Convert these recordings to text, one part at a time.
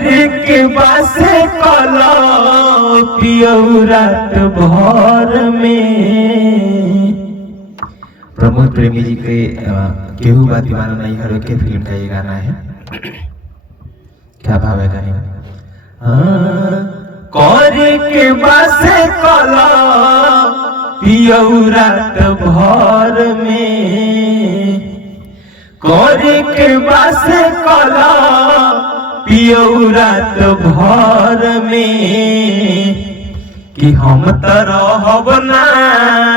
करे के बासे कला पियऊ रात भर में। प्रमोद प्रेमी जी के केहू बा दीवाना नहीं हर के फिल्म का ये गाना है। क्या भाव है गाने में? करे के बासे कला पियऊ रात भर में, करे के बासे कला पियऊ रात भर में, कि हम त रहब ना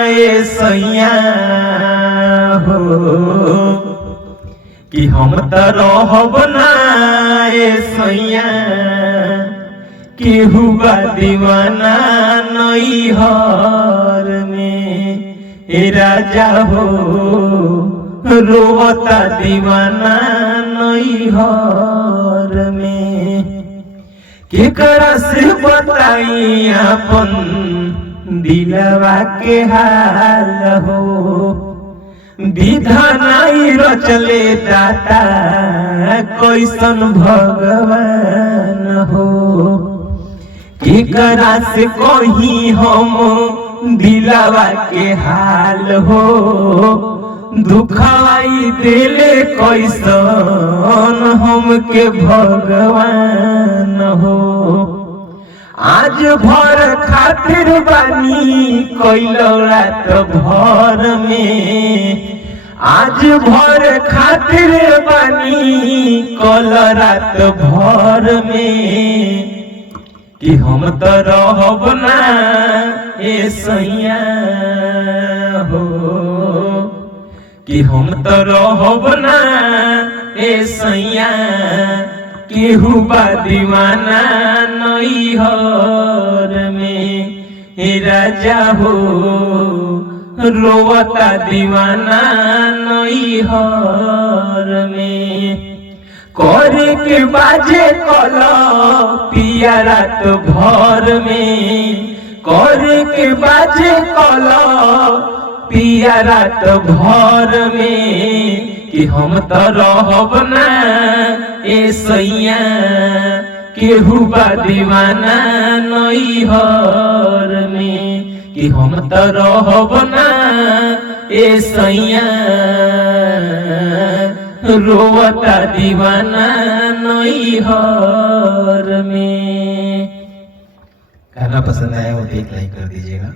ए सैया हो, कि हम त रहब ना ए सैया, केहू बा दीवाना नैहर में। ए राजा हो रोवता दीवाना नैहर में, केकरा से बताई अपन दिलवा के हाल हो, विधानाई रचले दाता कैसन भगवान हो। केकरा से कही हम दिलवा के हाल हो, दुखाई दिले कैसन हमके भगवान हो। आज भर खातिर बानी कैलो रात भर में, आज भर खातिर बानी कल रात भर में, कि हम त रहब ना ए सैया हो, कि हम त रहब ना ए सैया, केहू बा दीवाना नैहर में। हे राजा हो रोवता दीवाना नैहर में, करे के बाजे कला पिया रात भर में, करे के बाजे कला पिया रात भर में, कि हम त रहब ना ए सैया, केहू बा दीवाना नैहर में, कि हम त रहब ना ए सैया, रोवता दीवाना नैहर में। गाना पसंद आया हो तो एक लाइक कर दीजिएगा।